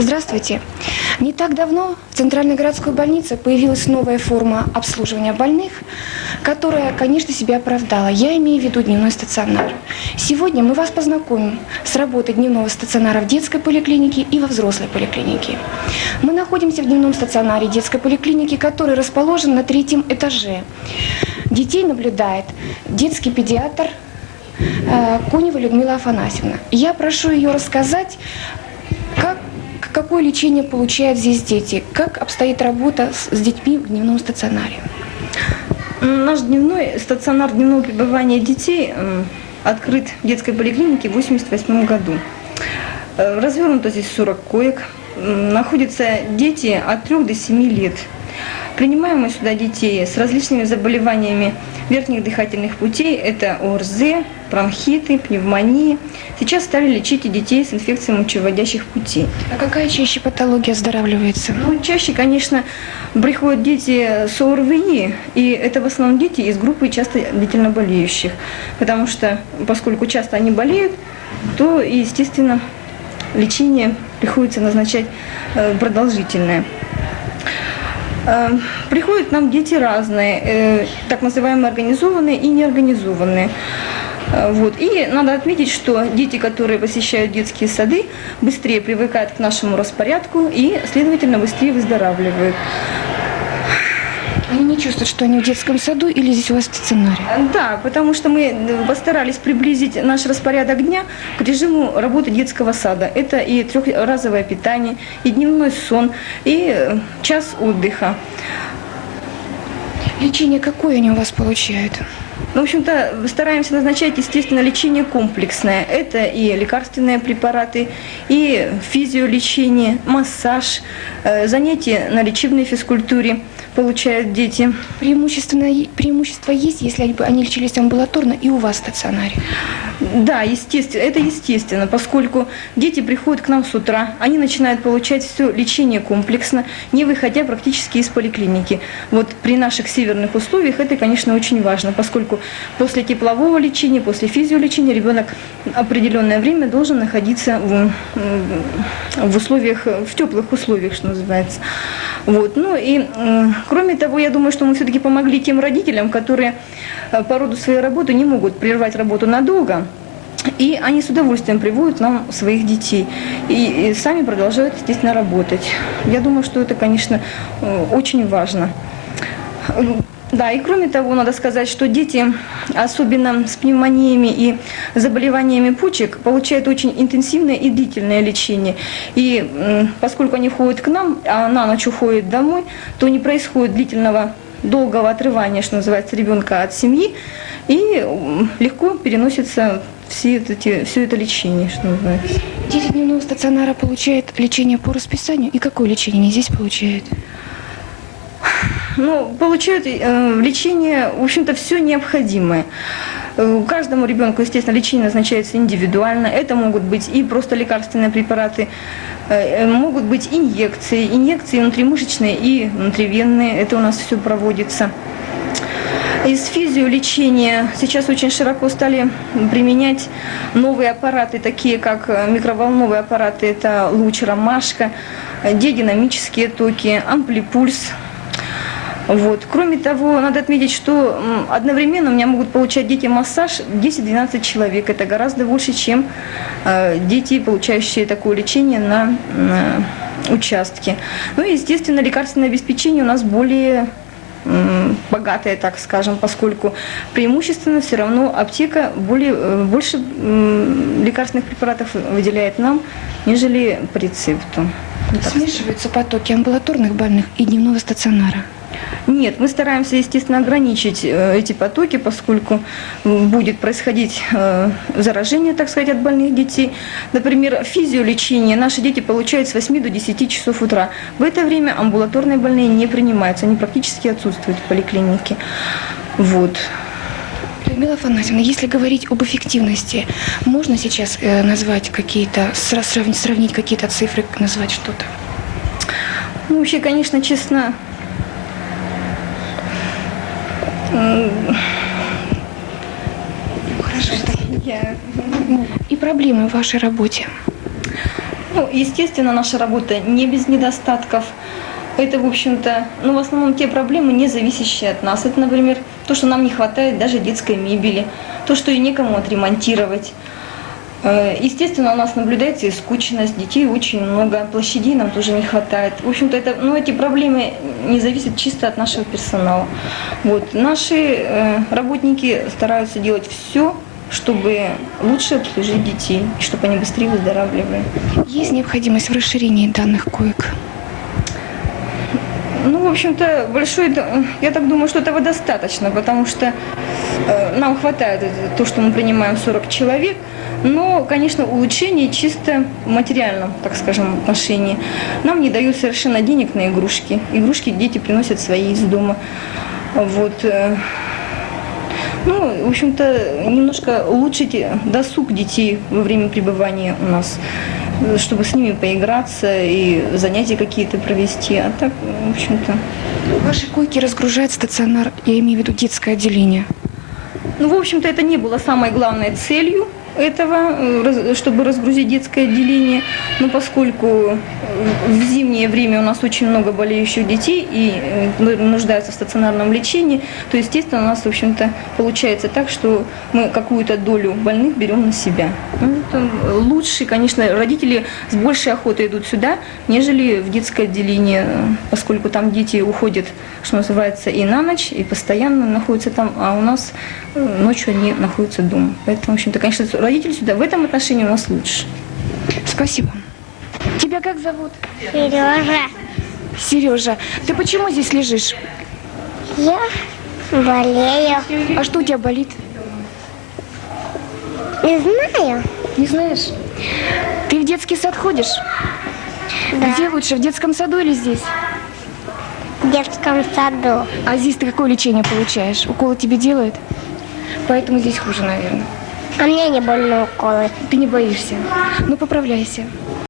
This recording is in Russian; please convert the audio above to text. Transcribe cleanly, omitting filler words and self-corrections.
Здравствуйте. Не так давно в Центральной городской больнице появилась новая форма обслуживания больных, которая, конечно, себя оправдала. Я имею в виду дневной стационар. Сегодня мы вас познакомим с работой дневного стационара в детской поликлинике и во взрослой поликлинике. Мы находимся в дневном стационаре детской поликлиники, который расположен на 3-м этаже. Детей наблюдает детский педиатр Конева Людмила Афанасьевна. Я прошу ее рассказать, какое лечение получают здесь дети, как обстоит работа с детьми в дневном стационаре. Наш дневной стационар дневного пребывания детей открыт в детской поликлинике в 1988 году. Развернуто здесь 40 коек. Находятся дети от 3 до 7 лет. Принимаем мы сюда детей с различными заболеваниями верхних дыхательных путей. Это ОРЗ, бронхиты, пневмонии. Сейчас стали лечить и детей с инфекцией мочевыводящих путей. А какая чаще патология оздоравливается? Чаще, конечно, приходят дети с ОРВИ, и это в основном дети из группы часто длительно болеющих. Потому что, поскольку часто они болеют, то, естественно, лечение приходится назначать продолжительное. Приходят к нам дети разные, так называемые организованные и неорганизованные. И надо отметить, что дети, которые посещают детские сады, быстрее привыкают к нашему распорядку и, следовательно, быстрее выздоравливают. Они не чувствуют, что они в детском саду или здесь у вас в стационаре? Да, потому что мы постарались приблизить наш распорядок дня к режиму работы детского сада. Это и трехразовое питание, и дневной сон, и час отдыха. Лечение какое они у вас получают? В общем-то, стараемся назначать, естественно, лечение комплексное. Это и лекарственные препараты, и физиолечение, массаж, занятия на лечебной физкультуре получают дети. Преимущество есть, если они лечились амбулаторно и у вас в стационаре? Да, естественно, это естественно, поскольку дети приходят к нам с утра, они начинают получать все лечение комплексно, не выходя практически из поликлиники. При наших северных условиях это, конечно, очень важно, поскольку после теплового лечения, после физиолечения ребенок определенное время должен находиться в условиях, в теплых условиях, что называется. Кроме того, я думаю, что мы все-таки помогли тем родителям, которые по роду своей работы не могут прервать работу надолго, и они с удовольствием приводят нам своих детей и сами продолжают, естественно, работать. Я думаю, что это, конечно, очень важно. Да, и кроме того, надо сказать, что дети, особенно с пневмониями и заболеваниями почек, получают очень интенсивное и длительное лечение. И поскольку они ходят к нам, а на ночь уходят домой, то не происходит длительного, долгого отрывания, что называется, ребенка от семьи, и легко переносится все это лечение, что называется. Дети дневного стационара получают лечение по расписанию, и какое лечение они здесь получают? Получают лечение, в общем-то, все необходимое. Каждому ребенку, естественно, лечение назначается индивидуально. Это могут быть и просто лекарственные препараты, могут быть инъекции внутримышечные и внутривенные. Это у нас все проводится. Из физиолечения сейчас очень широко стали применять новые аппараты, такие как микроволновые аппараты, это луч, ромашка, диадинамические токи, амплипульс. Кроме того, надо отметить, что одновременно у меня могут получать дети массаж 10-12 человек. Это гораздо больше, чем дети, получающие такое лечение на участке. Естественно, лекарственное обеспечение у нас более богатое, так скажем, поскольку преимущественно все равно аптека больше лекарственных препаратов выделяет нам, нежели по рецепту. Смешиваются потоки амбулаторных больных и дневного стационара? Нет, мы стараемся, естественно, ограничить эти потоки, поскольку будет происходить заражение, так сказать, от больных детей. Например, физиолечение наши дети получают с 8 до 10 часов утра. В это время амбулаторные больные не принимаются, они практически отсутствуют в поликлинике. Людмила Афанасьевна, если говорить об эффективности, можно сейчас назвать какие-то, сравнить какие-то цифры, назвать что-то? Вообще, конечно, честно, Хорошо. И проблемы в вашей работе? Ну, естественно, наша работа не без недостатков. Это, в общем-то, в основном те проблемы, не зависящие от нас. Это, например, то, что нам не хватает даже детской мебели, то, что ее некому отремонтировать. Естественно, у нас наблюдается и скучность, детей очень много, площадей нам тоже не хватает. В общем-то, эти проблемы не зависят чисто от нашего персонала. Вот. Наши работники стараются делать все, чтобы лучше обслужить детей, и чтобы они быстрее выздоравливали. Есть необходимость в расширении данных коек? В общем-то, я так думаю, что этого достаточно, потому что нам хватает то, что мы принимаем 40 человек, но, конечно, улучшение чисто в материальном, так скажем, отношении. Нам не дают совершенно денег на игрушки. Игрушки дети приносят свои из дома. Вот. В общем-то, немножко улучшить досуг детей во время пребывания у нас, чтобы с ними поиграться и занятия какие-то провести. А так, в общем-то... Ваши койки разгружает стационар, я имею в виду детское отделение. В общем-то, это не было самой главной целью этого, чтобы разгрузить детское отделение. Но поскольку в зимнее время у нас очень много болеющих детей и нуждаются в стационарном лечении, то, естественно, у нас, в общем-то, получается так, что мы какую-то долю больных берем на себя. Лучше, конечно, родители с большей охотой идут сюда, нежели в детское отделение, поскольку там дети уходят, что называется, и на ночь, и постоянно находятся там, а у нас ночью они находятся дома. Поэтому, в общем-то, конечно, родители сюда в этом отношении у нас лучше. Спасибо. Тебя как зовут? Сережа, Сережа. Ты почему здесь лежишь? я болею. А что у тебя болит? Не знаю. Не знаешь? Ты в детский сад ходишь? Да. Где лучше, в детском саду или здесь? В детском саду. А здесь ты какое лечение получаешь? Уколы тебе делают? Поэтому здесь хуже, наверное. А мне не больно уколы. Ты не боишься. Ну, поправляйся.